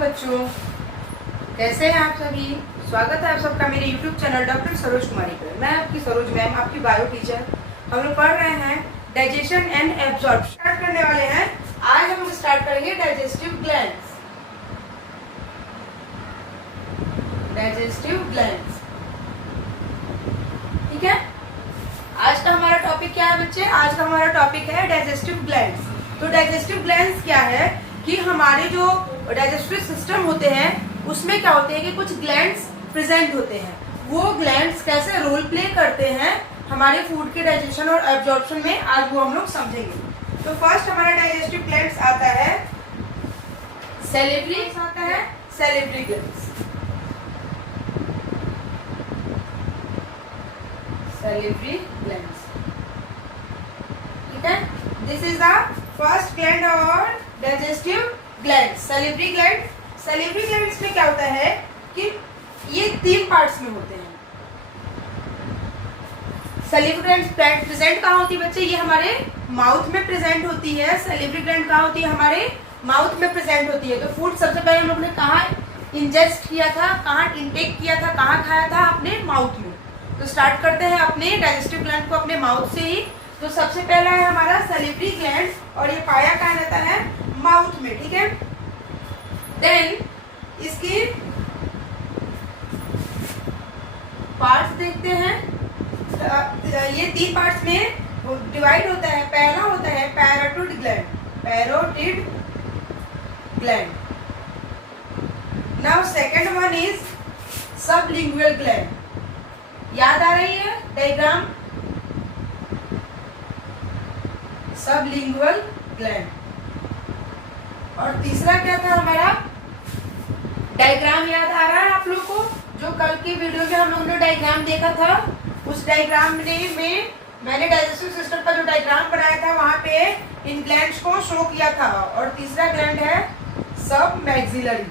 बच्चों, कैसे हैं आप सभी। स्वागत है आप सबका मेरे YouTube चैनल डॉक्टर सरोज कुमारी पर। मैं आपकी सरोज मैम, आपकी बायो टीचर। हम लोग पढ़ रहे हैं डाइजेशन एंड एब्जॉर्प्शन। स्टार्ट करने वाले हैं। आज हम स्टार्ट करेंगे डाइजेस्टिव ग्लैंड्स। डाइजेस्टिव ग्लैंड्स, ठीक है। आज का हमारा टॉपिक क्या है बच्चे? आज का हमारा टॉपिक है डाइजेस्टिव ग्लैंड्स। तो डाइजेस्टिव ग्लैंड्स क्या है कि हमारे जो डाइजेस्टिव सिस्टम होते हैं उसमें क्या होते हैं कि कुछ ग्लैंड्स प्रेजेंट होते हैं। वो ग्लैंड्स कैसे रोल प्ले करते हैं हमारे फूड के डाइजेशन और एब्जॉर्प्शन में, आज वो हम लोग समझेंगे। तो फर्स्ट हमारा डाइजेस्टिव ग्लैंड्स आता है सैलिवरी, आता है सैलिवरी ग्लैंड्स। सैलिवरी ग्लैंड्स, ठीक है। This is the first gland और digestive gland, salivary gland. Salivary glands में क्या होता है कि ये 3 पार्ट्स में होते हैं। सैलिवरी ग्लैंड प्रेजेंट कहाँ होती है बच्चे? ये हमारे माउथ में प्रेजेंट होती है। सैलिवरी ग्लैंड कहाँ होती है? हमारे माउथ में प्रेजेंट होती है। तो फूड सबसे पहले हम लोग ने कहाँ इंजेस्ट किया था, कहाँ इंटेक किया था, कहाँ खाया था? अपने माउथ में। तो स्टार्ट करते हैं अपने डाइजेस्टिव ग्लैंड को अपने माउथ से ही। तो सबसे पहला है हमारा सैलिवरी ग्लैंड और ये पाया कहाँ रहता है? माउथ में, ठीक है। देन इसकी पार्ट्स देखते हैं। ये 3 पार्ट्स में डिवाइड होता है। पहला होता है parotid gland, parotid gland. Now second one is sublingual gland. याद आ रही है डायग्राम? Sublingual gland. और तीसरा क्या था हमारा? डायग्राम याद आ रहा है आप लोग को? जो कल की वीडियो में हम लोगों ने डायग्राम देखा था, उस डायग्राम में मैंने डाइजेस्टिव सिस्टम का जो डायग्राम बनाया था वहां पे इन ग्लैंड्स को शो किया था। और तीसरा ग्लैंड है सब मैक्सिलरी,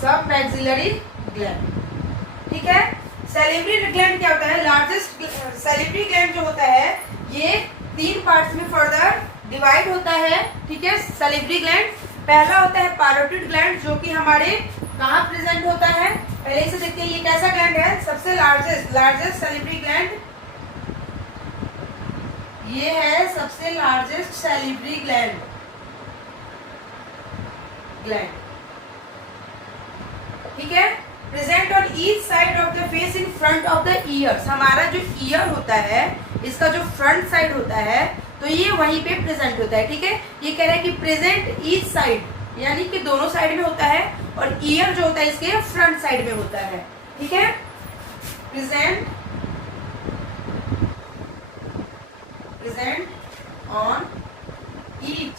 सब मैक्सिलरी ग्लैंड, ठीक है। सैलिवरी ग्लैंड क्या होता है? लार्जेस्ट सैलिवरी ग्लैंड जो होता है ये 3 पार्ट्स में फर्दर डिवाइड होता है, ठीक है। सैलिवरी ग्लैंड पहला होता है पैरोटिड ग्लैंड, जो कि हमारे कहाँ प्रेजेंट होता है? पहले से देखते हैं ये कैसा ग्लैंड है। सबसे लार्जेस्ट सैलिवरी ग्लैंड ये है, सबसे लार्जेस्ट सैलिवरी ग्लैंड, ठीक है। Present on each side of the face in front of the years. हमारा जो ईयर होता है इसका जो फ्रंट साइड होता है तो ये वहीं पे प्रेजेंट होता है, ठीक है। ये कह रहा है कि प्रेजेंट ईच साइड, यानी कि दोनों साइड में होता है। और ईयर जो होता है इसके फ्रंट साइड में होता है, ठीक है। Present on each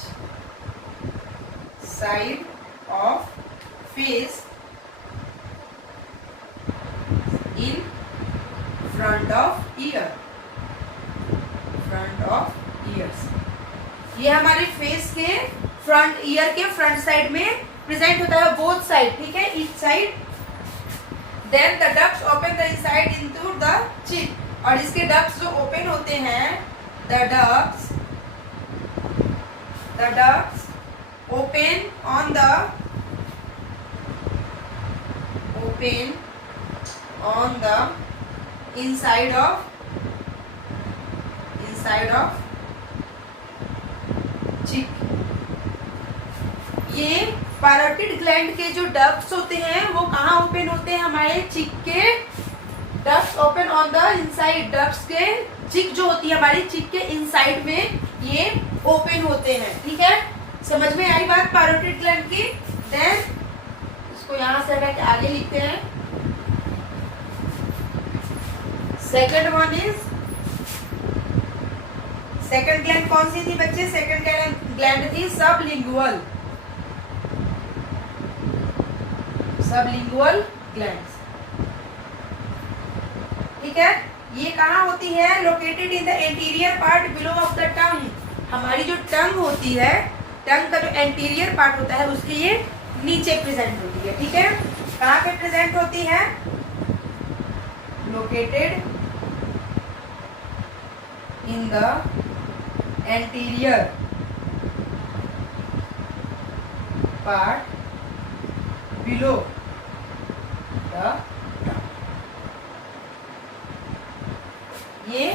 side of face in front of ear, front of ears. ये हमारे फेस के फ्रंट, ईयर के फ्रंट साइड में प्रेजेंट होता है, बोथ साइड, ठीक है, each side. Then the ducts open the inside into the cheek. और इसके डक्ट्स जो ओपन होते हैं, the ducts open on the inside of चिक। ये पैरोटिड ग्लैंड के जो डक्ट्स होते हैं वो कहाँ ओपन होते हैं? हमारे चिक के ducts open on the inside. Ducts के चिक जो होती है हमारी चिक के इनसाइड में ये ओपन होते हैं, ठीक है। समझ में आई बात पैरोटिड ग्लैंड की? देन इसको यहां से हटा के आगे लिखते हैं। Second one is, second gland कौन सी थी बच्चे? सेकंड ग्लैंड थी सबलिंगुअल ग्लैंड्स, ठीक है। ये कहाँ होती है? Located in the anterior part below of the tongue. हमारी जो टंग होती है, टंग का जो एंटीरियर पार्ट होता है उसके ये नीचे प्रेजेंट होती है, ठीक है। कहाँ पे प्रेजेंट होती है? Located in the anterior part below the ये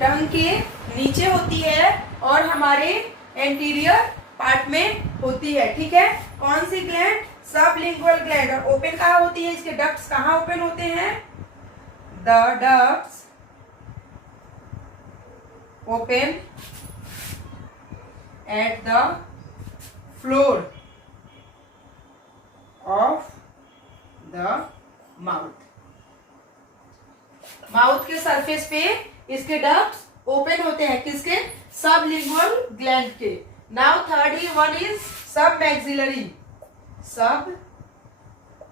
टंग के नीचे होती है और हमारे एंटीरियर पार्ट में होती है, ठीक है। कौन सी ग्लैंड? Sublingual gland. और ओपन कहाँ होती है? इसके डक्ट्स कहाँ ओपन होते हैं? The ducts open at the floor of the mouth. Mouth के सरफेस पे इसके डक्ट्स ओपन होते हैं, किसके? सबलिंगुअल ग्लैंड के। नाउ थर्ड वन इज सब मैक्सिलरी, सब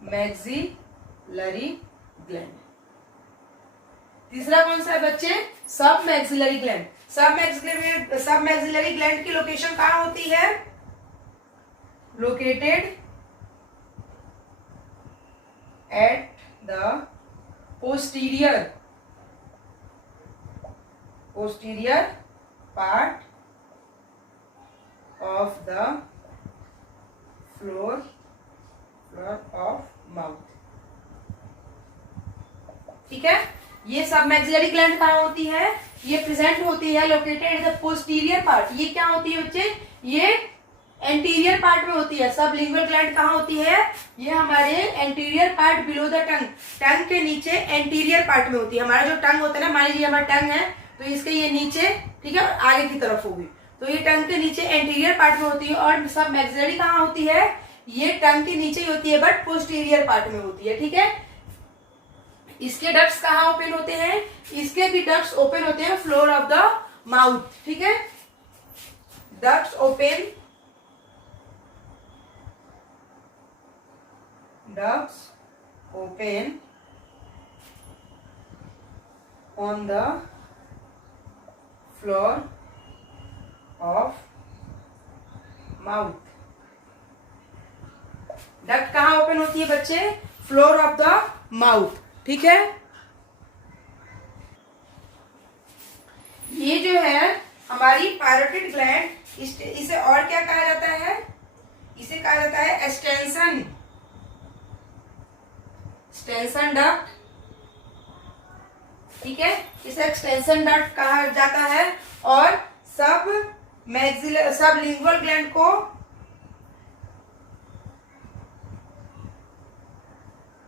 मैक्सिलरी ग्लैंड। तीसरा कौन सा है बच्चे? सब मैक्सिलरी ग्लैंड। सब मैक्सिलरी ग्लैंड की लोकेशन कहाँ होती है? Located at the posterior part of the floor of mouth, ठीक है। ये सब मैक्सिलरी ग्लैंड कहाँ होती है? ये प्रेजेंट होती है located at the posterior part. ये क्या होती है बच्चे? ये एंटीरियर पार्ट में होती है। सबलिंगुअल ग्लैंड कहाँ होती है? ये हमारे anterior part below the tongue, tongue के नीचे एंटीरियर पार्ट में होती है। हमारा जो टंग होता है ना, मान लीजिए हमारा टंग है तो इसके ये नीचे, ठीक है, आगे की तरफ होगी, तो ये टंग के नीचे एंटीरियर पार्ट में होती है। और सब मैक्सिलरी कहाँ होती है? ये टंग के नीचे ही होती है बट पोस्टीरियर पार्ट में होती है, ठीक है। इसके डक्ट्स कहाँ ओपन होते हैं? इसके भी डक्ट्स ओपन होते हैं फ्लोर ऑफ द माउथ, ठीक है। Ducts open ducts open on the floor of mouth। Duct कहाँ ओपन होती है बच्चे? फ्लोर ऑफ द माउथ, ठीक है। ये जो है हमारी पैरोटिड ग्लैंड, इसे और क्या कहा जाता है? इसे कहा जाता है एक्सटेंशन डक्ट, ठीक है। इसे एक्सटेंशन डक्ट कहा जाता है। और सब लिंगुअल ग्लैंड को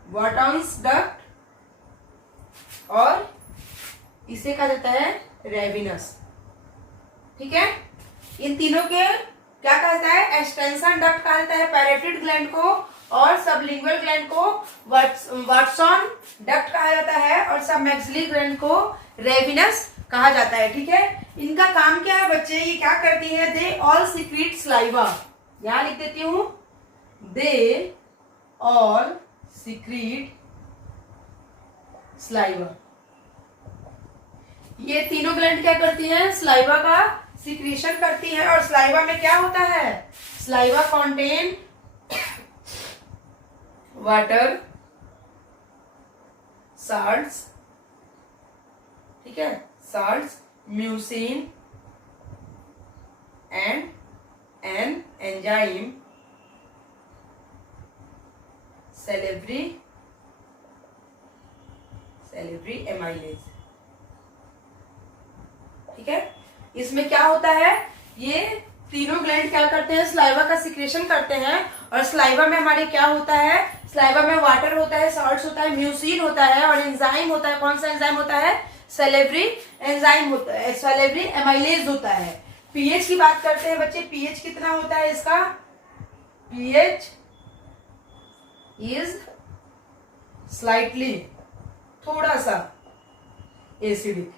वाटन्स डक्ट और इसे कहा जाता है रेविनस, ठीक है। इन तीनों के क्या कहा जाता है? एक्सटेंशन डक्ट कहा जाता है पैरोटिड ग्लैंड को, और सबलिंगुअल ग्लैंड को वाटसन डक्ट कहा जाता है, और सब मैक्सिलरी ग्लैंड को रेविनस कहा जाता है, ठीक है। इनका काम क्या है बच्चे? ये क्या करती है? They all secret saliva. यहां लिख देती हूं, दे ऑल सीक्रेट सलाइवा। ये तीनों ग्लैंड क्या करती हैं? सलाइवा का सीक्रेशन करती हैं। और सलाइवा में क्या होता है? सलाइवा कॉन्टेन वाटर, साल्ट्स, ठीक है, salts, mucin and an enzyme salivary amylase, ठीक है। इसमें क्या होता है? ये तीनों ग्लैंड क्या करते हैं? सलाइवा का सिक्रेशन करते हैं। और सलाइवा में हमारे क्या होता है? सलाइवा में वाटर होता है, सॉल्ट्स होता है, म्यूसिन होता है और एंजाइम होता है। कौन सा एंजाइम होता है? सेलेब्री एंजाइम होता है, सेलेब्री एमाइलेज होता है। पीएच की बात करते हैं बच्चे, पीएच कितना होता है इसका? पीएच इज स्लाइटली, थोड़ा सा एसिडिक,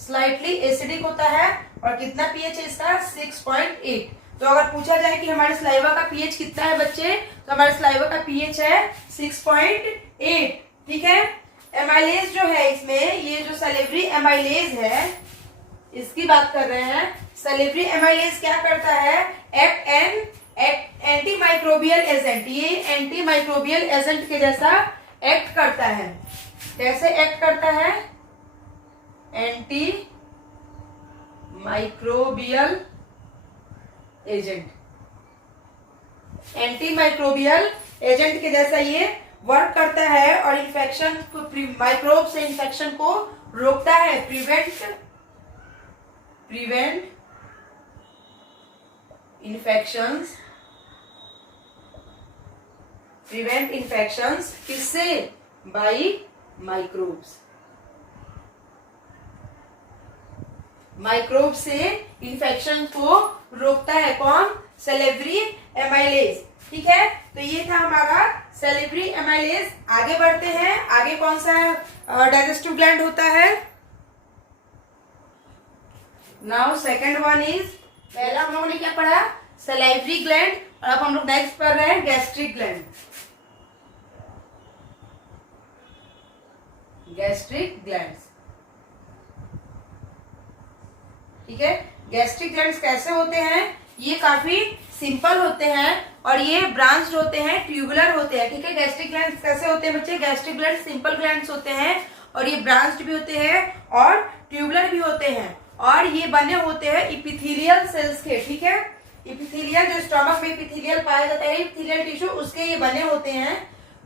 स्लाइटली एसिडिक होता है। और कितना पीएच है इसका? 6.8। तो अगर पूछा जाए कि हमारे सलाइवा का पीएच कितना है बच्चे, तो हमारे सलाइवा का पीएच है 6.8, ठीक है। एमाइलेज जो है इसमें, ये जो सेलेब्री एमाइलेज है इसकी बात कर रहे हैं। सेलेब्री एमाइलेज क्या करता है? एंटी माइक्रोबियल एजेंट, ये एंटी माइक्रोबियल एजेंट के जैसा एक्ट करता है। कैसे एक्ट करता है? Anti microbial agent, anti microbial agent के जैसा ये वर्क करता है और इन्फेक्शन को, माइक्रोब से इन्फेक्शन को रोकता है, प्रिवेंट इन्फेक्शंस किससे? By microbes. माइक्रोब से इन्फेक्शन को रोकता है कौन? Salivary amylase. ठीक है, तो ये था हमारा सैलिवरी एमाइलेज। आगे बढ़ते हैं, आगे कौन सा डाइजेस्टिव ग्लैंड होता है? नाउ सेकंड वन इज, पहला हम लोगों ने क्या पढ़ा? सैलिवरी ग्लैंड, और अब हम लोग नेक्स्ट पढ़ रहे हैं गैस्ट्रिक ग्लैंड। गैस्ट्रिक ग्लैंड्स, ठीक है। गैस्ट्रिक ग्लैंड्स कैसे होते हैं? ये काफी सिंपल होते हैं और ये ब्रांच्ड होते हैं, ट्यूबुलर होते हैं। ठीक है, गैस्ट्रिक ग्लैंड्स कैसे होते हैं बच्चे? गैस्ट्रिक ग्लैंड्स सिंपल ग्लैंड्स होते हैं और ये ब्रांच्ड भी होते हैं और ट्यूबुलर भी होते हैं, और ये बने होते हैं इपिथेलियल सेल्स के। ठीक है, इपिथेलियल, जो स्टमक में इपिथेलियल पाया जाता है, इपिथेलियल टिश्यू, उसके ये बने होते हैं।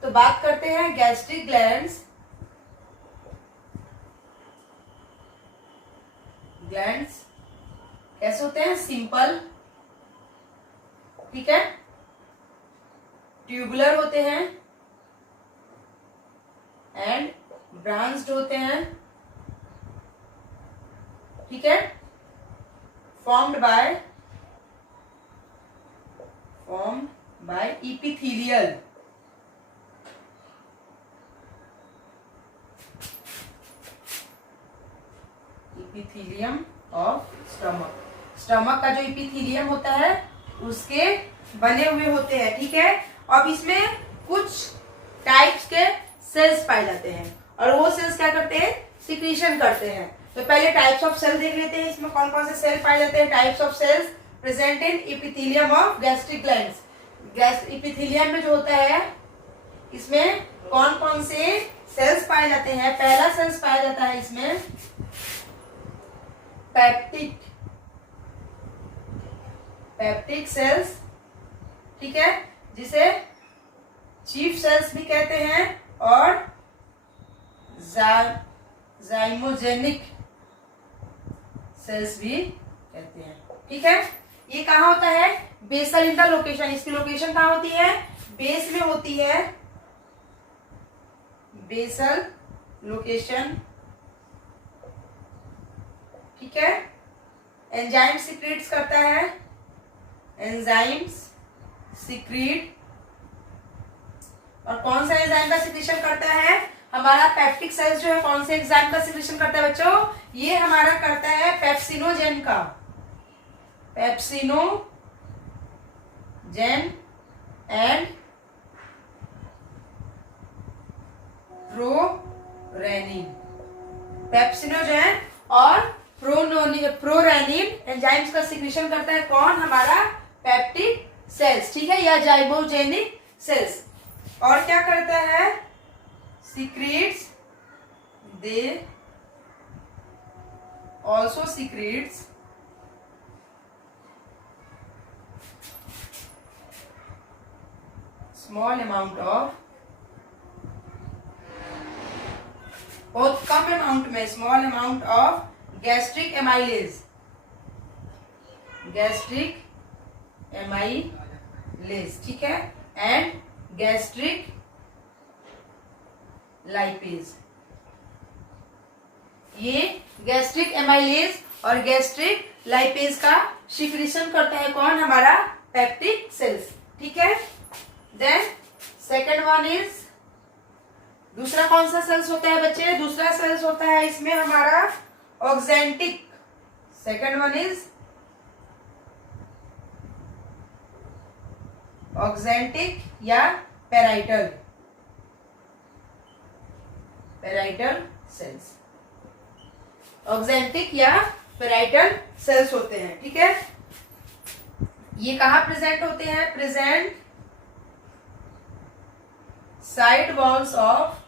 तो बात करते हैं गैस्ट्रिक ग्लैंड्स। ग्लैंड्स कैसे होते हैं? सिंपल, ठीक है, ट्यूबुलर होते हैं एंड ब्रांच्ड होते हैं। ठीक है, formed by epithelial, epithelium of stomach. Stomach का जो इपिथेलियम होता है उसके बने हुए होते हैं। ठीक है, अब इसमें कुछ टाइप्स के सेल्स पाए जाते हैं और वो सेल्स क्या करते हैं? सिक्रीशन करते हैं। तो पहले टाइप्स ऑफ सेल देख लेते हैं, इसमें कौन कौन से सेल पाए जाते हैं। Types of cells present in epithelium of gastric glands. Epithelium में जो होता है, इसमें कौन कौन से सेल्स पाए जाते हैं? पहला सेल्स पाया जाता है इसमें पेप्टिक सेल्स, ठीक है, जिसे चीफ सेल्स भी कहते हैं और जाइमोजेनिक सेल्स भी कहते हैं। ठीक है, ये कहाँ होता है? Basal in the location. इसकी लोकेशन कहाँ होती है? बेस में होती है, बेसल लोकेशन। ठीक है, एंजाइम सिक्रीट्स करता है, एंजाइम्स सिक्रीट। और कौन सा एंजाइम का सिक्रीशन करता है? हमारा पेप्टिक सेल्स जो है कौन से एंजाइम का सिक्रीशन करता है बच्चों? ये हमारा करता है पेप्सिनोजेन का, पेप्सिनोजेन एंड प्रोरेनिन। पेप्सिनोजेन और प्रोरेनिन एंजाइम्स का सिक्रीशन करता है कौन? हमारा पेप्टिक सेल्स। ठीक है, या जाइमोजेनिक सेल्स। और क्या करता है? secretes, they also secretes small amount of, बहुत कम अमाउंट में, small amount of gastric amylase, ठीक है, एंड गैस्ट्रिक लाइपेज। ये गैस्ट्रिक एमाइलेज और गैस्ट्रिक लाइपेज का सिक्रीशन करता है कौन? हमारा पेप्टिक सेल्स। ठीक है, देन सेकेंड वन इज, दूसरा कौन सा सेल्स होता है बच्चे? दूसरा सेल्स होता है इसमें हमारा oxyntic. Second one is oxyntic या पेराइटल सेल्स। ऑक्जेंटिक या पेराइटल सेल्स होते हैं। ठीक है, ये कहाँ प्रेजेंट होते हैं? Present side walls of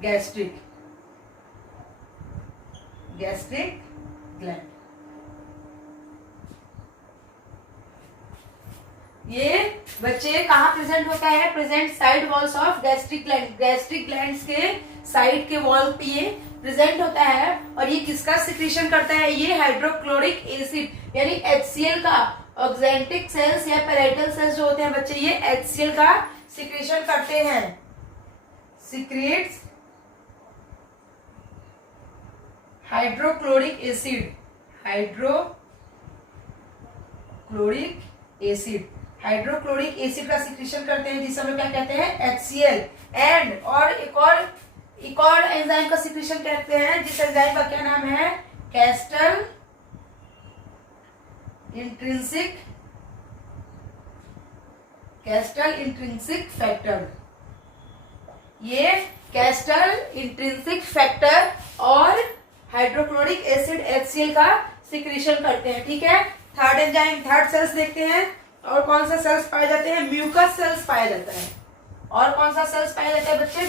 gastric gland. ये बच्चे कहाँ प्रेजेंट होता है? Present side walls of gastric gland, gastric glands के साइड के वॉल पे ये प्रेजेंट होता है। और ये किसका सिक्रीशन करता है? ये हाइड्रोक्लोरिक एसिड यानी HCl का। ऑक्जेंटिक सेल्स या पैराइटल सेल्स जो होते हैं बच्चे, ये HCl का सिक्रीशन करते हैं, secrets hydrochloric acid, hydrochloric acid, hydrochloric acid का सिक्रीशन करते हैं जिसे हम लोग क्या कहते हैं? HCl। एंड और एक और एंजाइम का सिक्रीशन कहते हैं जिस एंजाइम का क्या नाम है? Castle intrinsic factor. ये कैस्टल इंट्रिंसिक फैक्टर और हाइड्रोक्लोरिक एसिड HCl का सिक्रीशन करते हैं। ठीक है, थर्ड एंजाइम, थर्ड सेल्स देखते हैं। और कौन सा सेल्स पाए जाते हैं? म्यूकस सेल्स पाया जाता है। और कौन सा सेल्स पाया जाता है बच्चे?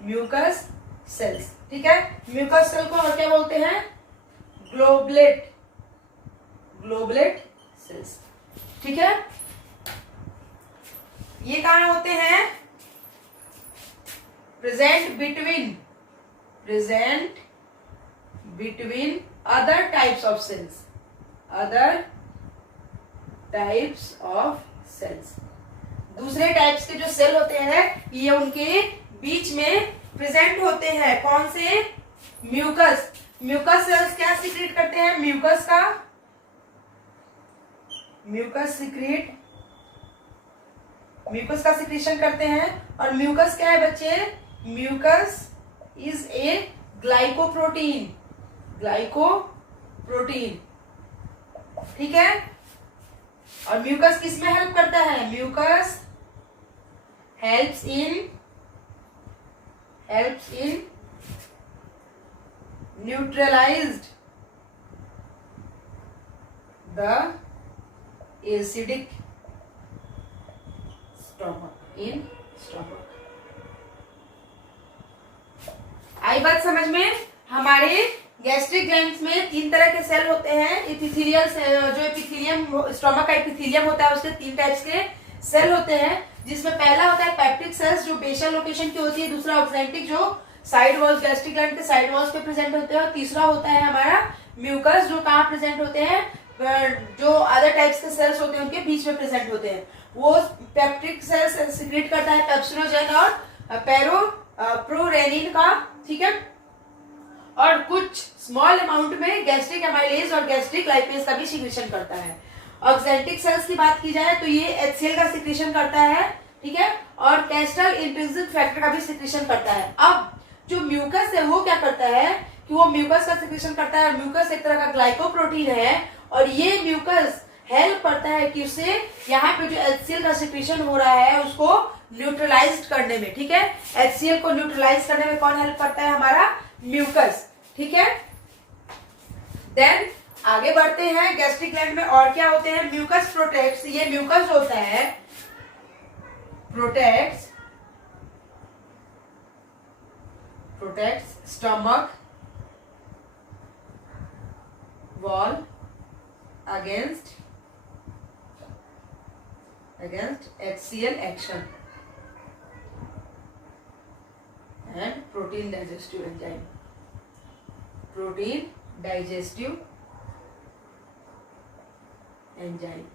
Mucus cells. ठीक है, म्यूकस सेल को और क्या बोलते हैं? Goblet cells. ठीक है, ये कहाँ होते हैं? Present between other types of cells. दूसरे टाइप्स के जो सेल होते हैं ये उनके बीच में प्रेजेंट होते हैं। कौन से? म्यूकस सेल्स क्या सीक्रेट करते हैं? म्यूकस का सिक्रीशन करते हैं। और म्यूकस क्या है बच्चे? Mucus is a glycoprotein. ठीक है, और म्यूकस किस में हेल्प करता है? Mucus helps in neutralized the acidic stomach. आई बात समझ में? हमारे गैस्ट्रिक ग्लैंड्स में 3 तरह के सेल होते हैं। एपिथेलियल, जो एपिथेलियम, स्टोमक का एपिथेलियम होता है उसके 3 टाइप्स के सेल होते हैं, जिसमें पहला होता है पेप्टिक सेल्स जो बेसल लोकेशन की होती है, दूसरा ऑक्जेंटिक जो साइड वॉल्स, गैस्ट्रिक ग्लैंड के साइड वॉल्स पे प्रेजेंट होते हैं, और तीसरा होता है हमारा म्यूकस जो कहाँ प्रेजेंट होते हैं? जो अदर टाइप्स के सेल्स होते हैं उनके बीच में प्रेजेंट होते हैं। वो पेप्टिक सेल्स सिक्रेट करता है पेप्सिनोजेन और प्रोरेनिन का। ठीक है, और कुछ स्मॉल अमाउंट में गैस्ट्रिक एमाइलेज और गैस्ट्रिक लाइपेज का भी सिक्रीशन करता है। ऑक्जेंटिक सेल्स की बात की जाए तो ये HCl का सिक्रीशन करता है। ठीक है, और कैस्टल इंट्रिंसिक फैक्टर का भी सिक्रीशन करता है। अब जो म्यूकस है वो क्या करता है कि वो म्यूकस का सिक्रीशन करता है। म्यूकस एक तरह का ग्लाइकोप्रोटीन है और ये म्यूकस हेल्प करता है कि उसे यहाँ पे जो HCl का सिक्रीशन हो रहा है उसको न्यूट्रलाइज करने में। ठीक है, HCl को न्यूट्रलाइज करने में कौन हेल्प करता है? हमारा म्यूकस। ठीक है, देन आगे बढ़ते हैं। गैस्ट्रिक ग्लैंड में और क्या होते हैं? Mucus protects. ये म्यूकस होता है protects stomach wall against HCl action and protein digestive enzyme.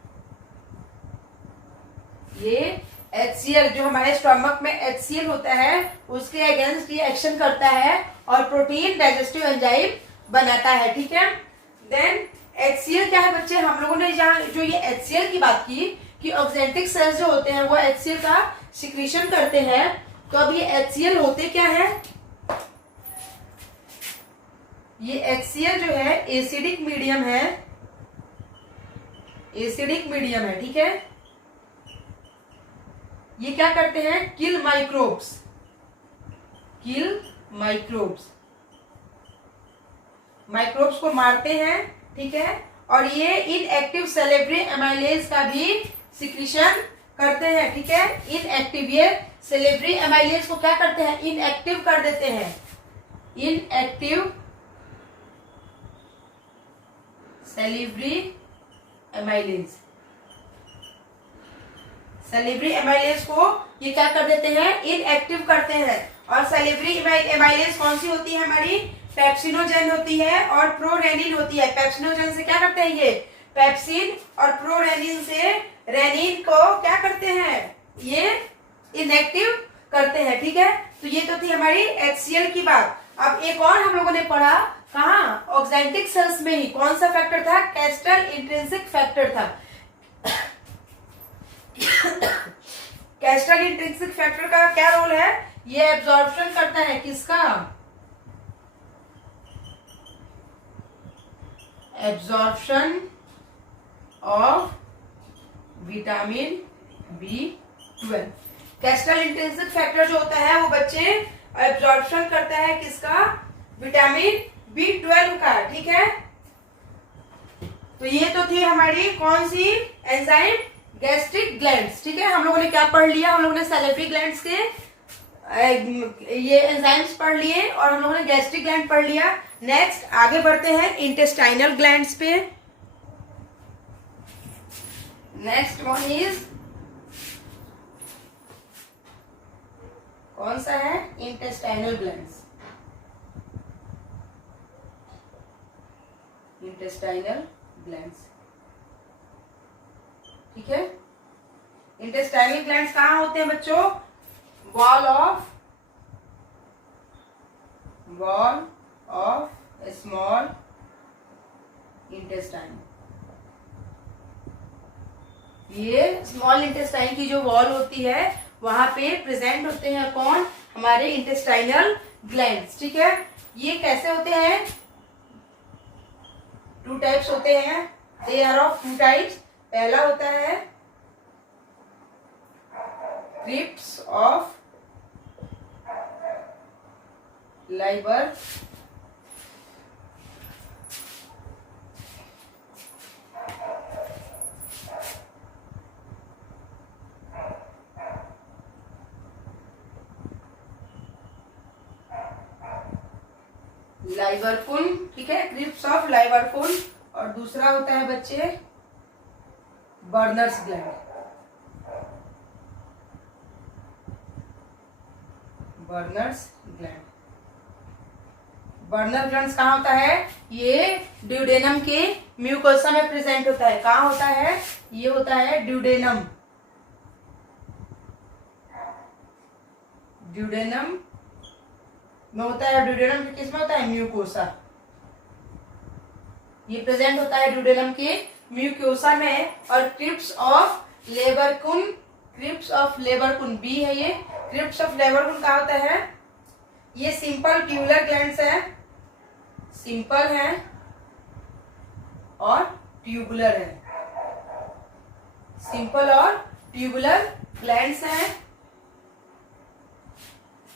ये HCl जो हमारे स्टमक में HCl होता है उसके अगेंस्ट ये एक्शन करता है और प्रोटीन डाइजेस्टिव एंजाइम बनाता है। ठीक है, देन HCl क्या है बच्चे? हम लोगों ने जहाँ जो ये HCl की बात की कि ऑक्जेंटिक सेल्स जो होते हैं वो HCl का सिक्रीशन करते हैं। तो अब ये HCl होते क्या है? ये HCl जो है एसिडिक मीडियम है, ठीक है। ये क्या करते हैं? किल माइक्रोब्स को मारते हैं। ठीक है, और ये इनएक्टिव सेलेब्री एमाइलेज का भी सिक्रीशन करते हैं। ठीक है, इनएक्टिव, ये सेलेब्री एमाइलेज को क्या करते हैं? इनएक्टिव कर देते हैं। Inactive salivary amylase. Salivary amylase को ये क्या कर देते हैं, इनएक्टिव करते हैं। और सैलिवरी एमाइलेज कौन सी होती है हमारी, पेप्सिनोजेन होती है और प्रोरेनिन होती है। पेप्सिनोजेन से क्या करते हैं, ये पेप्सिन, और प्रोरेनिन से रेनिन को क्या करते हैं, ये इनएक्टिव करते हैं। ठीक है, तो ये तो थी हमारी HCl की बात। अब एक और हम लोगों ने पढ़ा, कहाँ, ऑक्जेंटिक सेल्स में ही। कौन सा फैक्टर था, कैस्टल इंट्रिंसिक फैक्टर था। कैस्टल इंट्रिंसिक फैक्टर का क्या रोल है, ये एब्जॉर्प्शन करता है किसका, absorption of vitamin B12। Castle intrinsic factor जो होता है वो बच्चे एब्जॉर्प्शन करता है किसका, विटामिन B12 का। ठीक है, तो ये तो थी हमारी कौन सी एंजाइम, गैस्ट्रिक ग्लैंड्स। ठीक है, हम लोगों ने क्या पढ़ लिया, हम लोगों ने सैलिवरी ग्लैंड्स के ये एंजाइम्स पढ़ लिए और हम लोगों ने गैस्ट्रिक ग्लैंड पढ़ लिया। नेक्स्ट आगे बढ़ते हैं इंटेस्टाइनल ग्लैंड्स पे। नेक्स्ट वन इज कौन सा है, इंटेस्टाइनल ग्लैंड्स। इंटेस्टाइनल ग्लैंड्स, ठीक है। इंटेस्टाइनल ग्लैंड्स कहाँ होते हैं बच्चों, वॉल ऑफ स्मॉल इंटेस्टाइन। ये स्मॉल इंटेस्टाइन की जो वॉल होती है वहां पे प्रेजेंट होते हैं कौन, हमारे इंटेस्टाइनल ग्लैंड्स। ठीक है, ये कैसे होते हैं, टू टाइप्स होते हैं, they are of two types. पहला होता है क्रिप्स ऑफ लाइबर, लाइबरकुन। ठीक है, क्रिप्स ऑफ लाइबरकुन। और दूसरा होता है बच्चे Brunner's gland. Brunner's gland, Brunner gland कहाँ होता है, ये ड्यूडेनम के म्यूकोसा में प्रेजेंट होता है। कहाँ होता है, ये होता है ड्यूडेनम, ड्यूडेनम में होता है। ड्यूडेनम किस में होता है, म्यूकोसा। ये प्रेजेंट होता है ड्यूडेनम के म्यूकोसा में। और crypts of Lieberkuhn, crypts of Lieberkuhn बी है ये। क्रिप्स ऑफ लेबरकुन कहाँ होता है, ये सिंपल ट्यूबुलर ग्लैंड्स है, सिंपल है और ट्यूबुलर है, सिंपल और ट्यूबुलर ग्लैंड्स हैं।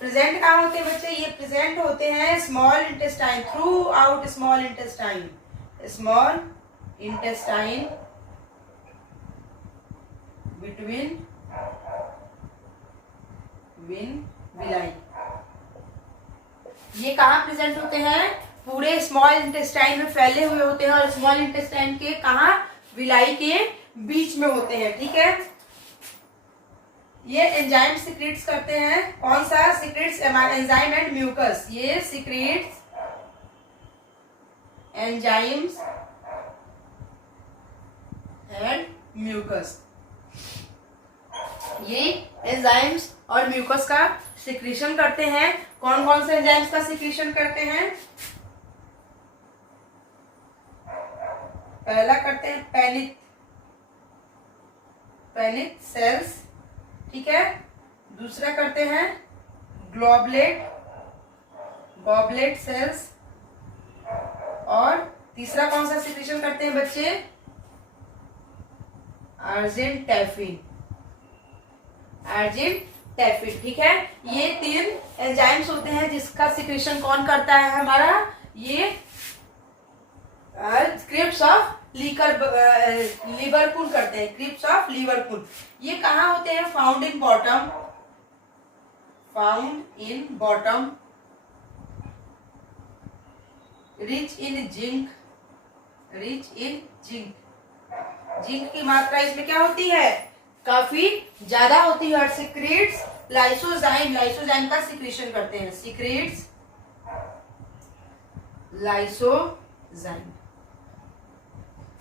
प्रेजेंट कहाँ होते हैं बच्चे, ये प्रेजेंट होते हैं small intestine, through out small intestine, small intestine between villi. ये कहाँ प्रेजेंट होते हैं, पूरे स्मॉल इंटेस्टाइन में फैले हुए होते हैं और स्मॉल इंटेस्टाइन के कहाँ, विलाई के बीच में होते हैं। ठीक है, ये एंजाइम सीक्रेट्स करते हैं, कौन सा सीक्रेट्स, एंजाइम एंड म्यूकस। ये सीक्रेट्स एंजाइम्स एंड म्यूकस, ये एंजाइम्स और म्यूकस का सिक्रीशन करते हैं। कौन कौन से एंजाइम्स का सिक्रीशन करते हैं, पहला करते हैं पैनिक सेल्स। ठीक है, दूसरा करते हैं गॉबलेट सेल्स। और तीसरा कौन सा सिक्रीशन करते हैं बच्चे, अर्जेंटैफिन। ठीक है, ये 3 एंजाइम्स होते हैं जिसका सिक्रीशन कौन करता है हमारा, ये क्रिप्स ऑफ लिबरकुन करते हैं, क्रिप्स ऑफ लिबरकुन। ये कहाँ होते हैं, found in bottom, rich in zinc, zinc की मात्रा इसमें क्या होती है, काफी ज्यादा होती है। और सीक्रेट्स लाइसोजाइम, लाइसोजाइम का सीक्रेशन करते हैं, सीक्रेट्स लाइसोजाइम,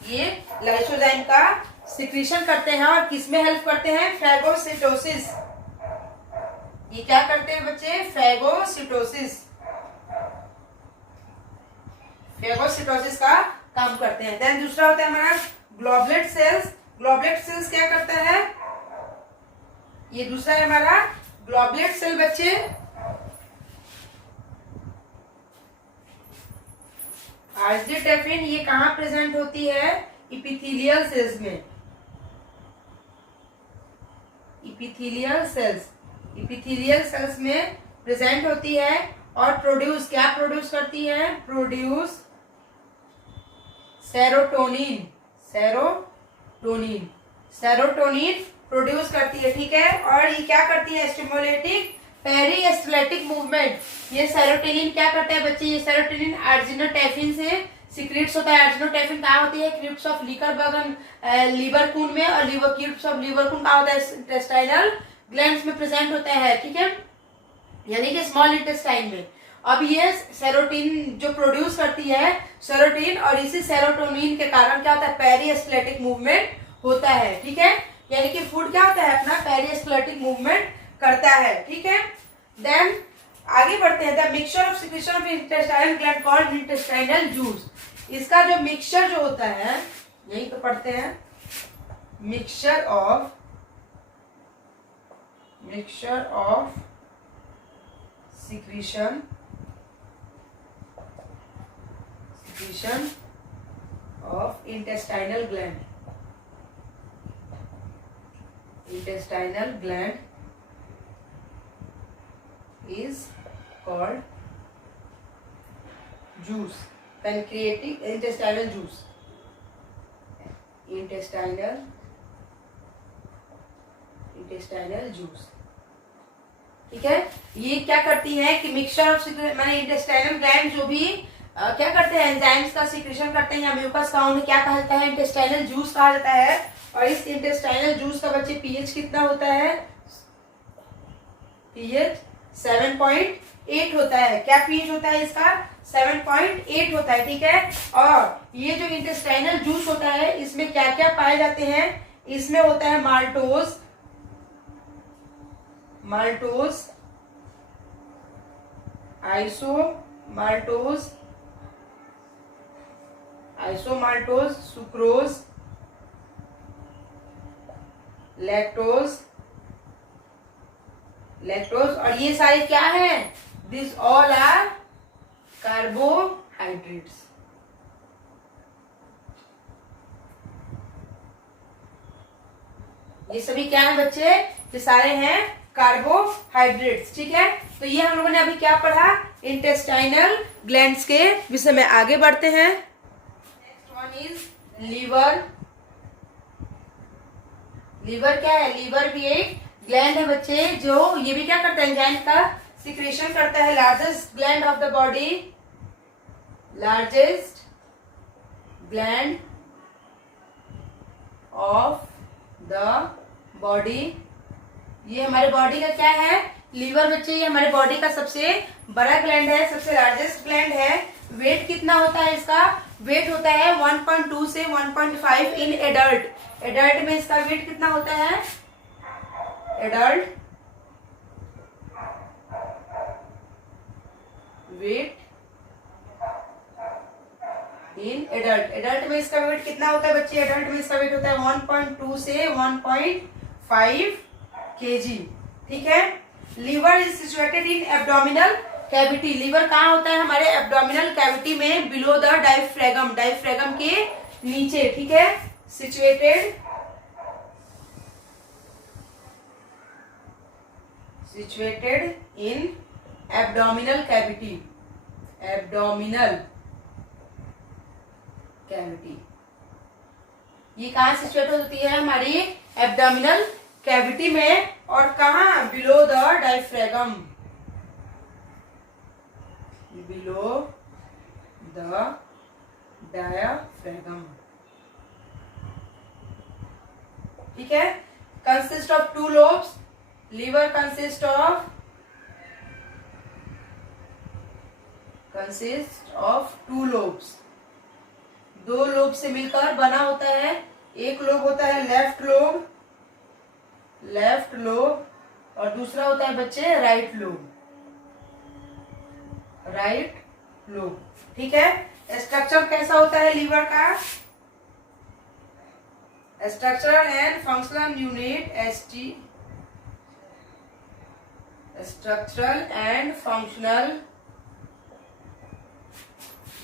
ये लाइसोजाइम का सीक्रेशन करते हैं और किसमें हेल्प करते हैं, फैगोसिटोसिस। ये क्या करते हैं बच्चे, फैगोसिटोसिस, फैगोसिटोसिस का काम करते हैं। देन दूसरा होता है हमारा ग्लोबुलेट सेल्स। ग्लोबुलेट सेल्स क्या करता है, ये दूसरा है हमारा ग्लोबुलेट सेल बच्चे। आइसोटेफिन ये कहां प्रेजेंट होती है, इपिथेलियल सेल्स में, इपिथेलियल सेल्स, इपिथेलियल सेल्स में प्रेजेंट होती है। और प्रोड्यूस, क्या प्रोड्यूस करती है, produce serotonin, serotonin, serotonin produce करती है, ठीक है। और ये क्या करती है, स्टिमुलेटिंग पेरिस्टाल्टिक मूवमेंट। ये सेरोटोनिन क्या करता है बच्चे, ये सेरोटोनिन आर्जिनोटेफिन से सीक्रेट्स होता है। आर्जिनोटेफिन कहाँ होती है, क्रिप्स ऑफ लीकर बगन, लीवर कून में, और लीवर क्रिप्स ऑफ लीवर कून कहाँ होता है, इंटेस्टाइनल ग्लैंड्स में प्रेजेंट होता है, ठीक है, यानी कि स्मॉल इंटेस्टाइन में। अब ये सेरोटीन जो प्रोड्यूस करती है, सेरोटीन, और इसी सेरोटोनिन के कारण क्या होता है, पेरिस्टाल्टिक मूवमेंट होता है, ठीक है। यानी कि फूड क्या होता है, अपना पेरिस्टाल्टिक मूवमेंट करता है, ठीक है। देन आगे बढ़ते हैं, the mixture of secretion of intestinal gland called intestinal juice. इसका जो मिक्सचर जो होता है, यही तो पढ़ते हैं, mixture of secretion of intestinal gland is called juice, pancreatic intestinal juice, intestinal juice, ठीक है। ये क्या करती है कि मिक्सचर ऑफ मैंने इंटेस्टाइनल ग्लैंड जो भी क्या करते हैं, एंजाइम्स का सीक्रेशन करते हैं या म्यूकस का, उन्हें क्या कहा जाता है, इंटेस्टाइनल जूस कहा जाता है। और इस इंटेस्टाइनल जूस का बच्चे पीएच कितना होता है, पीएच 7.8 होता है। क्या पीएच होता है इसका, 7.8 होता है, ठीक है। और ये जो इंटेस्टाइनल जूस होता है, इसमें क्या क्या पाए जाते हैं, इसमें होता है माल्टोज, आइसोमाल्टोज, सुक्रोज, लैक्टोज, और ये सारे क्या है, दिस ऑल आर कार्बोहाइड्रेट्स। ये सभी क्या है बच्चे, ये सारे हैं कार्बोहाइड्रेट्स, ठीक है। तो ये हम लोगों ने अभी क्या पढ़ा, इंटेस्टाइनल ग्लैंड्स के विषय में। आगे बढ़ते हैं, next one is liver. Liver क्या है, लीवर भी एक ग्लैंड है बच्चे, जो ये भी क्या करता है, एंजाइम का सिक्रेशन करता है। Largest gland of the body, largest gland of the body, ये हमारे बॉडी का क्या है, लीवर बच्चे, ये हमारे बॉडी का सबसे बड़ा ग्लैंड है, सबसे लार्जेस्ट ग्लैंड है। वेट कितना होता है इसका, वेट होता है 1.2 से 1.5 इन एडल्ट। एडल्ट में इसका वेट कितना होता है, एडल्ट वेट इन एडल्ट में इसका वेट कितना होता है बच्चे, एडल्ट में इसका वेट होता है 1.2 से 1.5 kg, ठीक है। Liver is situated in abdominal cavity. Liver कहाँ होता है, हमारे एब्डोमिनल कैविटी में, बिलो द डायफ्रेगम, डायफ्रेगम के नीचे, ठीक है, situated in abdominal cavity, abdominal cavity. ये कहाँ सिचुएट होती है, हमारी एब्डोमिनल कैविटी में, और कहाँ, below the diaphragm, below the diaphragm, ठीक है, consist of 2 lobes, liver consist of 2 lobes, 2 lobe से मिलकर बना होता है। एक लोब होता है लेफ्ट लोब और दूसरा होता है बच्चे राइट लोब। ठीक है, स्ट्रक्चर कैसा होता है लीवर का? Structural and functional unit ST, structural and functional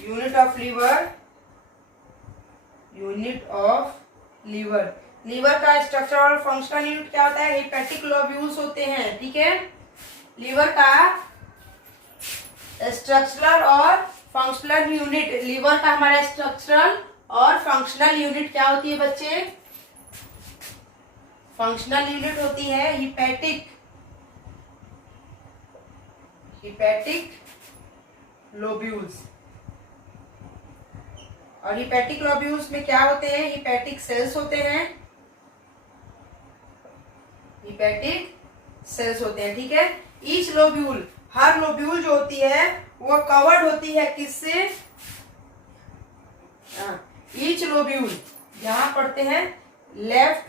unit of liver. Liver का स्ट्रक्चर और फंक्शनल यूनिट क्या होता है? हेपेटिक लोब्यूल्स होते हैं। ठीक है, लीवर का स्ट्रक्चरल और फंक्शनल यूनिट, लीवर का हमारा स्ट्रक्चरल और फंक्शनल यूनिट क्या होती है बच्चे? फंक्शनल यूनिट होती है हिपैटिक लोब्यूल्स। और हिपैटिक लोब्यूल्स में क्या होते हैं? हिपैटिक सेल्स होते हैं, ठीक है। ईच लोब्यूल, हर लोब्यूल जो होती है वो कवर्ड होती है किससे? ईच लोब्यूल, यहाँ पढ़ते हैं लेफ्ट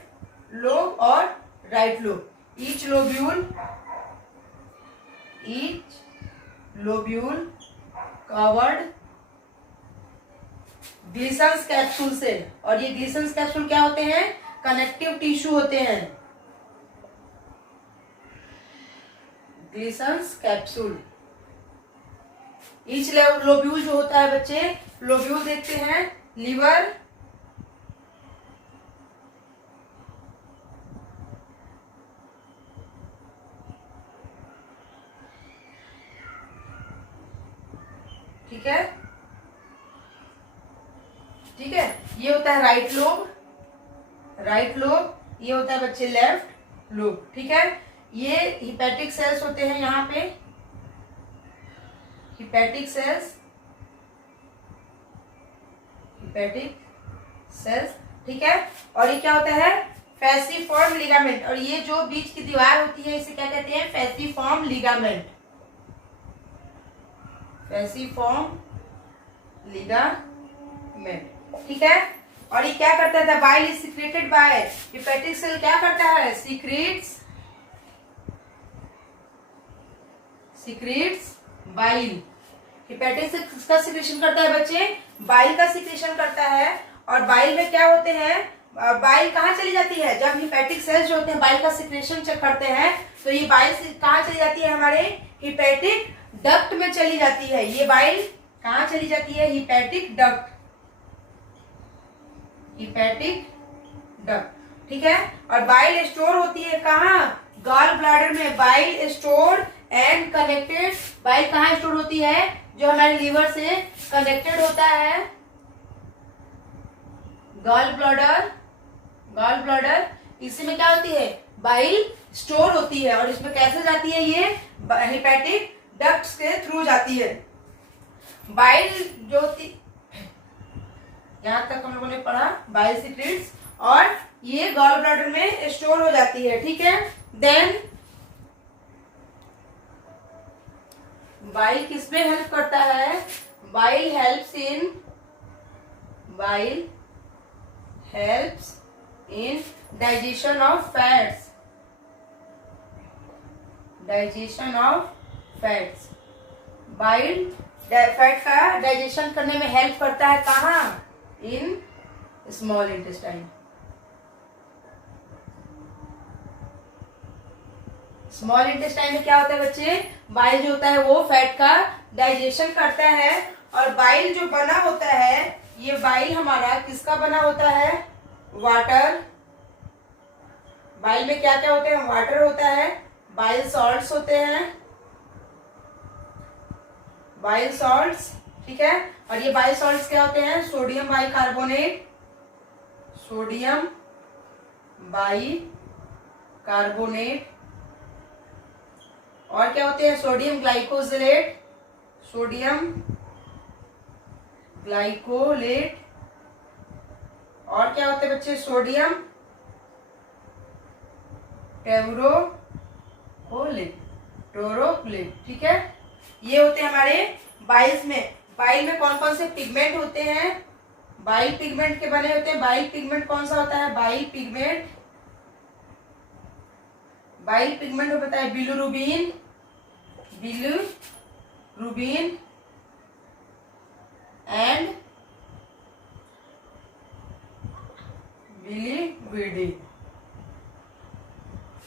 लोब और right lobe. Each lobule covered Glisson's capsule से। और ये ग्लिसन्स कैप्सूल क्या होते हैं? कनेक्टिव टिश्यू होते हैं। Glisson's capsule. ईच लोब्यूल जो होता है बच्चे, लोब्यूल देखते हैं लीवर, ठीक है, ये होता है राइट लोब, ये होता है बच्चे लेफ्ट लोब। ठीक है, ये हिपैटिक सेल्स होते हैं, यहाँ पे हिपैटिक सेल्स, ठीक है। और ये क्या होता है? फैसिफॉर्म लिगामेंट। और ये जो बीच की दीवार होती है इसे क्या कहते हैं? Falciform ligament. ठीक है। और ये क्या करता है? Bile is secreted by hepatic cell. क्या करता है? Secretes bile. हिपैटिक सेल किसका सीक्रेशन करता है बच्चे? बाइल का सीक्रेशन करता है। और बाइल में क्या होते हैं? बाइल कहाँ चली जाती है? जब हिपैटिक सेल्स जो होते हैं बाइल का सीक्रेशन करते हैं तो ये बाइल कहाँ चली जाती है? हमारे हिपैटिक डक्ट में चली जाती है। ये बाइल कहाँ चली जाती है? Hepatic duct. ठीक है। और बाइल स्टोर होती है कहाँ? गॉल ब्लैडर में। Bile store and connected. Bile कहाँ स्टोर होती है? जो हमारे लीवर से कनेक्टेड होता है, गॉल ब्लैडर। इसी में क्या होती है? बाइल स्टोर होती है। और इसमें कैसे जाती है? ये हिपैटिक डक्ट्स के थ्रू जाती है। बाइल जो यहाँ तक हम लोगों ने पढ़ा बाइल सीक्रेट्स, और ये गॉल ब्लैडर में स्टोर हो जाती है। ठीक है। देन बाइल किसमें हेल्प करता है? Bile helps in digestion of fats. Bile fat का डाइजेशन करने में हेल्प करता है। कहाँ? In small intestine. Small intestine में क्या होता है बच्चे? बाइल जो होता है वो फैट का डाइजेशन करता है। और बाइल जो बना होता है, ये बाइल हमारा किसका बना होता है? वाटर। बाइल में क्या क्या होते हैं? वाटर होता है, बाइल सॉल्ट्स होते हैं, बाइल सॉल्ट्स। ठीक है। और ये बाइल सॉल्ट्स क्या होते हैं? सोडियम बाइकार्बोनेट, और क्या होते हैं? सोडियम ग्लाइकोलेट, और क्या होते हैं बच्चे? सोडियम टेरोक्लोलिक, टोरोक्लिक, ठीक है। ये होते हैं हमारे बाइल्स में। बाइल में कौन कौन से पिगमेंट होते हैं? बाइल पिगमेंट के बने होते हैं। बाइल पिगमेंट कौन सा होता है? बाइल पिगमेंट होता है बिलिरुबिन, एंड बिलिविडिन।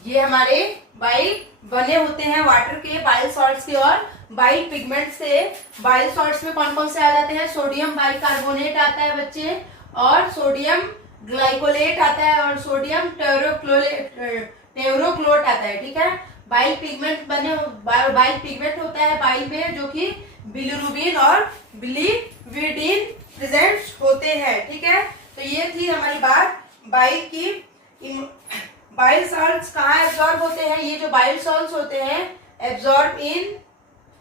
ये हमारे बाइल बने होते हैं वाटर के, बाइल सॉल्ट्स के। और बाइल पिगमेंट से बाइल सॉल्ट्स में कौन कौन से आ जाते हैं? सोडियम बाइकार्बोनेट आता है बच्चे, और सोडियम ग्लाइकोलेट आता है, और सोडियम टेरोक्लोट आता है, ठीक है। बाइल पिगमेंट होता है बाइल में, जो कि बिलिरुबिन और बिलिविडिन प्रेजेंट होते हैं, ठीक है। तो ये थी हमारी बात बाइल की। बाइल सॉल्ट्स कहाँ एब्जॉर्ब होते हैं? ये जो बाइल सॉल्ट्स होते हैं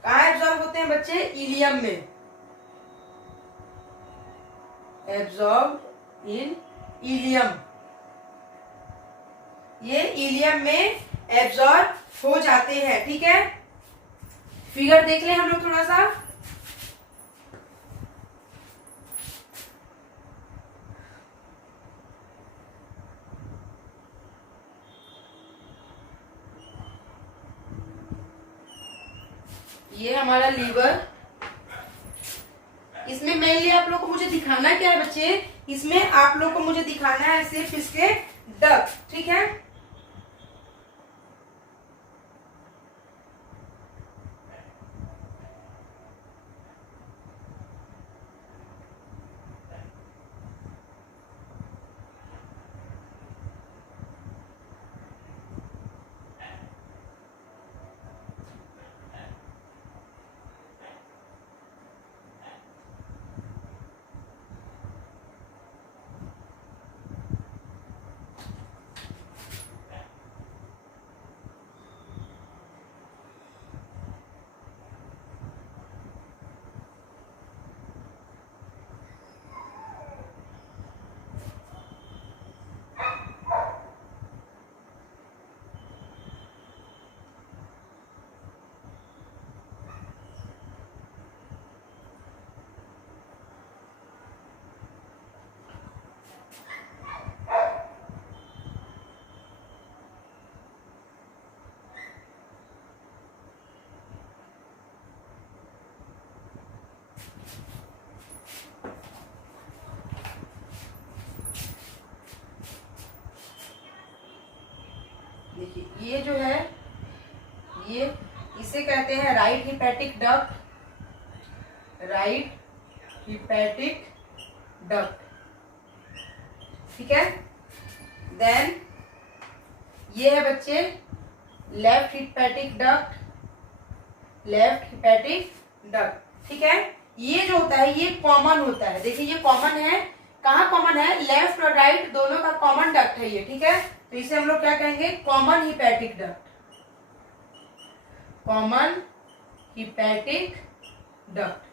कहाँ एब्जॉर्ब होते हैं बच्चे? इलियम में, एब्जॉर्ब इन इलियम। ये इलियम में एब्जॉर्ब हो जाते हैं, ठीक है। फिगर देख लें हम लोग थोड़ा सा। ये हमारा लीवर। इसमें मेनली आप लोग को मुझे दिखाना क्या है बच्चे? इसमें आप लोग को मुझे दिखाना है सिर्फ इसके डक्ट, ठीक है। देखिए ये जो है, ये इसे कहते हैं राइट हिपैटिक डक्ट, ठीक है। देन ये है बच्चे लेफ्ट हिपैटिक डक्ट, ठीक है। ये जो होता है ये कॉमन होता है। देखिए ये कॉमन है, कहाँ कॉमन है? लेफ्ट और राइट दोनों का कॉमन डक्ट है ये, ठीक है। तो इसे हम लोग क्या कहेंगे? कॉमन हिपैटिक डक्ट,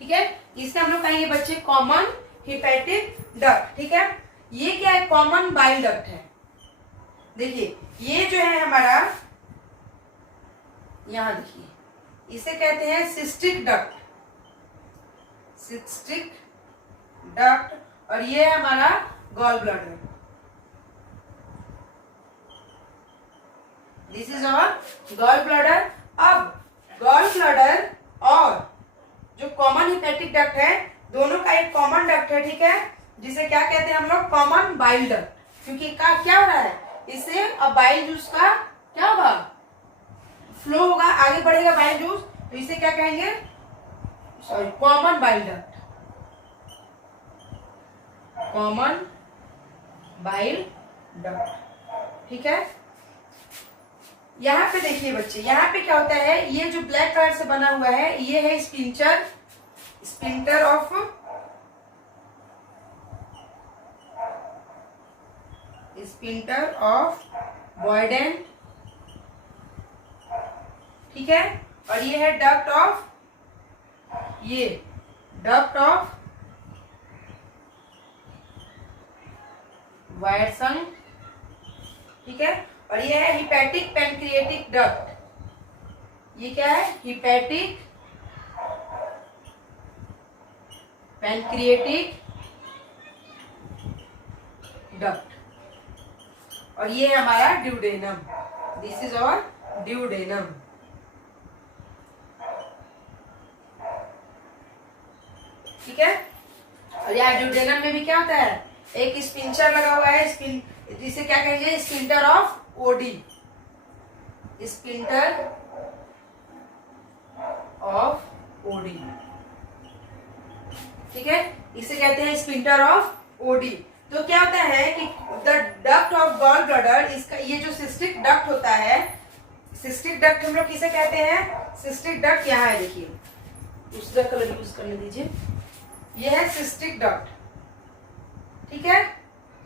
ठीक है। इसे हम लोग कहेंगे बच्चे कॉमन हिपैटिक डक्ट, ठीक है। ये क्या है? कॉमन बाइल डक्ट है। देखिए ये जो है हमारा, यहां देखिए, इसे कहते हैं सिस्टिक डक्ट, और ये है हमारा gall bladder. This is our gall bladder. अब गॉल ब्लैडर और जो कॉमन हिपैटिक डक्ट है, दोनों का एक कॉमन डक्ट है, ठीक है, जिसे क्या कहते हैं हम लोग? Common bile duct. क्योंकि क्या हो रहा है? इससे अब बाइल जूस का क्या होगा? फ्लो होगा, आगे बढ़ेगा बाइल जूस, तो इसे क्या कहेंगे? सॉरी, कॉमन बाइल डक्ट, ठीक है। यहाँ पे देखिए बच्चे, यहाँ पे क्या होता है? ये जो ब्लैक कलर से बना हुआ है, ये है स्पिंटर ऑफ बॉयडेन, ठीक है। और ये है डक्ट ऑफ वायरसंग, ठीक है। और ये है हिपैटिक पैनक्रिएटिक डक्ट। ये क्या है? Hepatic pancreatic duct. और ये है हमारा duodenum. This is our duodenum. ठीक है। और यार ड्यूडेनम में भी क्या होता है? एक स्पिंचर लगा हुआ है, जिसे क्या कहेंगे? Sphincter of OD. Sphincter of OD. ठीक है, इसे कहते हैं स्पिंटर ऑफ ओडी। तो क्या होता है कि the duct of gall bladder, इसका ये जो सिस्टिक डक्ट होता है, सिस्टिक डक्ट हम लोग किसे कहते हैं? सिस्टिक डक्ट यहाँ है, देखिए दूसरा कलर यूज करने दीजिए। ये है सिस्टिक डक्ट। ठीक है,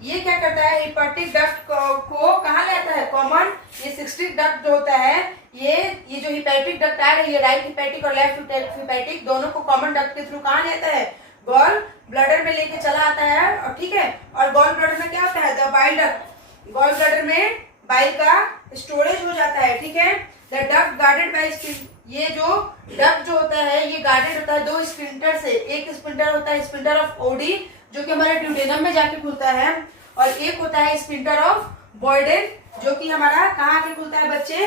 ये क्या करता है? हिपैटिक डक्ट को कहाँ ले आता है? कॉमन। ये सिस्टिक डक्ट जो होता है, ये जो हिपैटिक डक्ट आ रही है, राइट हिपैटिक और लेफ्ट हिपैटिक, दोनों को कॉमन डक्ट के थ्रू कहाँ ले आता है? गॉल ब्लैडर में लेके चला आता है। और ठीक है, और गॉल ब्लैडर में क्या होता है? The bile duct. Gall bladder में बाइल का स्टोरेज हो जाता है। ठीक है, द डक्ट गार्डेड बाय, ये जो डक्ट जो होता है ये गार्डेड होता है दो स्पिंटर से। एक स्पिंटर होता है स्पिंटर ऑफ ओडी, जो कि हमारे ड्यूडेनम में जाके खुलता है, और एक होता है स्पिंटर ऑफ बॉयडेन, जो कि हमारा कहाँ आके खुलता है बच्चे?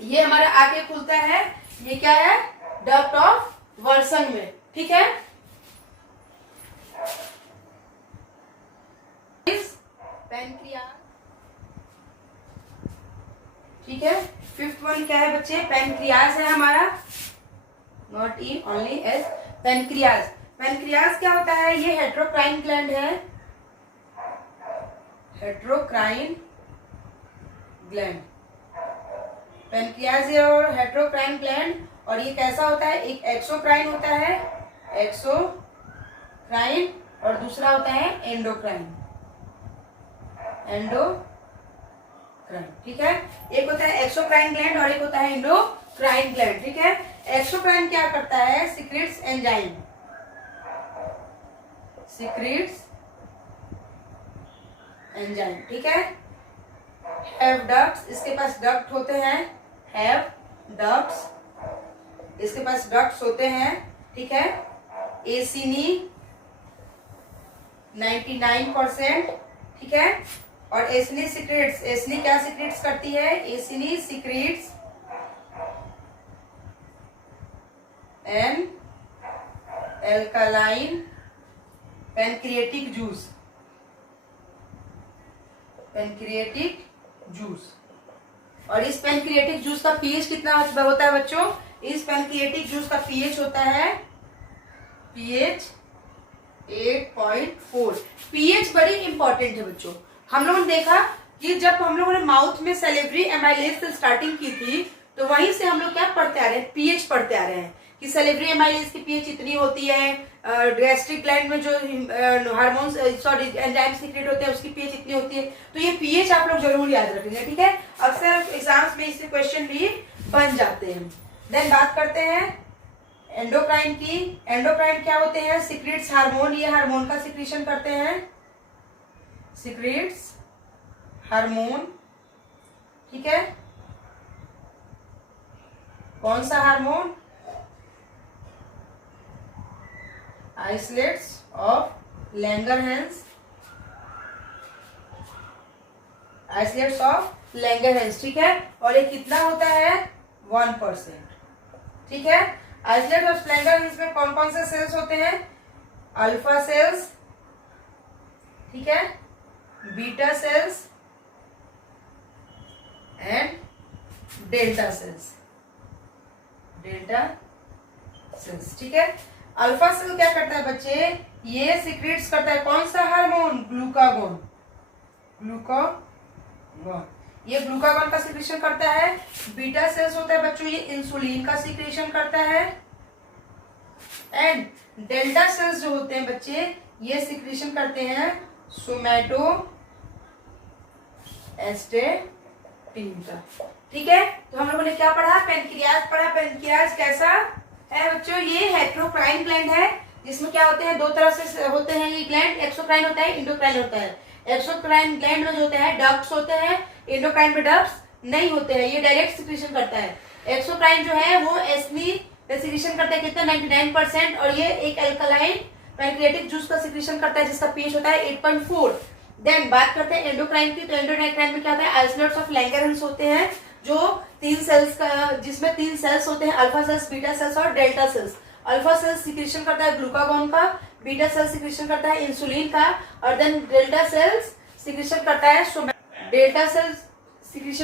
ये हमारा आके खुलता है, ये क्या है? डक्ट ऑफ वर्सन में। ठीक है, पैनक्रियाज। ठीक है, फिफ्थ वन क्या है बच्चे? पैनक्रियाज है हमारा, not E only S. Pancreas. Pancreas क्या होता है? ये हेट्रोक्राइन ग्लैंड है, हेट्रोक्राइन ग्लैंड। पैनक्रियाज और हेट्रोक्राइन ग्लैंड। और ये कैसा होता है? एक एक्सोक्राइन होता है, एक्सोक्राइन, और दूसरा होता है एंडोक्राइन, एंडोक्राइन। ठीक है, एक होता है एक्सोक्राइन ग्लैंड और एक होता है एंडोक्राइन ग्लैंड। ठीक है, एक्सोक्राइन क्या करता है? Secretes enzyme, secretes enzyme. ठीक है, हैव डक्ट्स, इसके पास डक्ट होते हैं, हैव डक्ट्स, इसके पास डक्ट्स होते हैं। ठीक है, एसिनी 99%। ठीक है, और एसिनी सिक्रेट्स, एसिनी क्या सिक्रेट्स करती है? Acini secretes an alkaline pancreatic juice, pancreatic juice. और इस पैनक्रिएटिक जूस का पीएच कितना होता है बच्चों? इस पैनक्रिएटिक जूस का पीएच होता है पीएच 8.4। पीएच बड़ी इंपॉर्टेंट है बच्चों। हम लोगों ने देखा कि जब हम लोगों ने माउथ में सैलिवरी एमाइलेज से स्टार्टिंग की थी, तो वहीं से हम लोग क्या पढ़ते आ रहे हैं? पीएच पढ़ते आ रहे हैं कि सैलिवरी एमाइलेज की पीएच इतनी होती है, गैस्ट्रिक ग्लैंड में जो हार्मोन्स एंजाइम सीक्रेट होते हैं उसकी पीएच इतनी होती है। तो ये पीएच आप लोग जरूर याद रखेंगे। ठीक है, अक्सर एग्जाम्स में इससे क्वेश्चन भी बन जाते हैं। देन बात करते हैं एंडोक्राइन की। एंडोक्राइन क्या होते हैं? सिक्रेट्स हार्मोन, ये हार्मोन का सिक्रीशन करते हैं, सिक्रेट्स हार्मोन। ठीक है, कौन सा hormone? Islets of Langerhans, islets of Langerhans. ठीक है, और ये कितना होता है? 1%। ठीक है, आइसलेट ऑफ लैंगरहैंस में कौन कौन से सेल्स होते हैं? अल्फा सेल्स, ठीक है, beta cells and delta sales, delta sales. ठीक है, अल्फा सेल क्या करता है बच्चे? ये सीक्रेट्स करता है कौन सा हार्मोन? ग्लूकागोन, ग्लूकागोन, ये ग्लूकागोन का सिक्रेशन करता है। बीटा सेल्स होता है बच्चों, ये इंसुलिन का सिक्रेशन करता है। एंड डेल्टा सेल्स जो होते हैं बच्चे, ये सिक्रेशन करते हैं सोमैटो एस्टेटिन का। ठीक है, तो हम लोगों ने क्या पढ़ा? पैनक्रियाज पढ़ा। पैनक्रियाज कैसा है बच्चों? ये हेट्रोक्राइन ग्लैंड है, जिसमें क्या होते हैं? दो तरह से होते हैं ये ग्लैंड, एक्सोक्राइन होता है, इंडोक्राइन होता है। एक्सोक्राइन ग्लैंड में जो होते हैं डक्ट्स होते हैं, एंडोक्राइन में डक्ट्स नहीं होते हैं, ये डायरेक्ट सिक्रीशन करता है। एक्सोक्राइन जो है वो एस्नी सिक्रीशन करता है कितना 99%, और ये एक अल्कलाइन पैनक्रियाटिक जूस का सिक्रीशन करता है जिसका पीएच होता है 8.4। देन बात करते हैं एंडोक्राइन की, तो एंडोक्राइन में क्या होता है, आइसोलेट्स ऑफ लैंगरहंस होते हैं जो 3 सेल्स का, जिसमें 3 सेल्स होते हैं, अल्फा सेल्स, बीटा सेल्स और delta sales. Alpha cells secretion करता है ग्लूकागोन का, बीटा सेल्स सिक्रीशन करता है इंसुलिन का, और देन डेल्टा सेल्स सिक्रीशन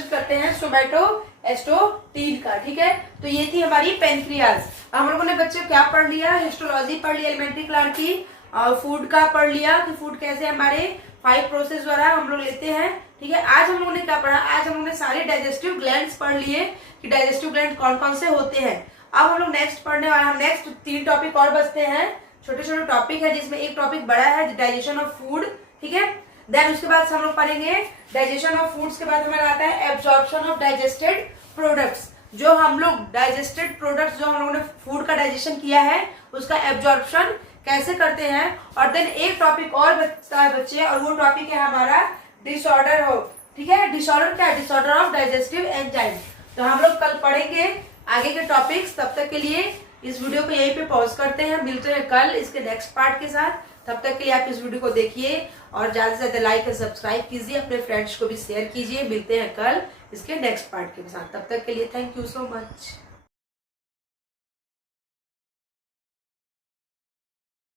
करता है सोमैटोएस्टोटीन का। ठीक है, तो ये थी हमारी पेनक्रियाज। हम लोगों ने बच्चे क्या पढ़ लिया, हिस्टोलॉजी पढ़ लिया एलिमेंट्री क्लास की, फूड का पढ़ लिया कि फूड कैसे हमारे 5 प्रोसेस द्वारा हम लोग लेते हैं। ठीक है, आज हम लोगों ने क्या पढ़ा, आज हम लोगों ने सारे डाइजेस्टिव ग्लैंड्स पढ़ लिए कि डाइजेस्टिव ग्लैंड कौन कौन से होते हैं। अब हम लोग नेक्स्ट पढ़ने वाले, हम नेक्स्ट 3 टॉपिक और बचते हैं, छोटे छोटे टॉपिक है जिसमें एक टॉपिक बड़ा है डाइजेशन ऑफ फूड। ठीक है, देन उसके बाद हम लोग पढ़ेंगे डाइजेशन ऑफ फूड्स के बाद हमारा आता है एब्जॉर्प्शन ऑफ डाइजेस्टेड प्रोडक्ट्स, जो हम लोग डाइजेस्टेड प्रोडक्ट्स जो हम लोगों ने फूड का डाइजेशन किया है उसका एब्जॉर्प्शन कैसे करते हैं। और देन एक टॉपिक और बचता है बच्चे, और वो टॉपिक है हमारा डिसऑर्डर हो। ठीक है, डिसऑर्डर क्या है, डिसऑर्डर ऑफ डाइजेस्टिव एंजाइम। तो हम लोग कल पढ़ेंगे आगे के टॉपिक्स। तब तक के लिए इस वीडियो को यहीं पे पॉज करते हैं, मिलते हैं कल इसके नेक्स्ट पार्ट के साथ। तब तक के लिए आप इस वीडियो को देखिए और ज्यादा से ज्यादा लाइक और सब्सक्राइब कीजिए, अपने फ्रेंड्स को भी शेयर कीजिए। मिलते हैं कल इसके नेक्स्ट पार्ट के साथ, तब तक के लिए थैंक यू सो मच।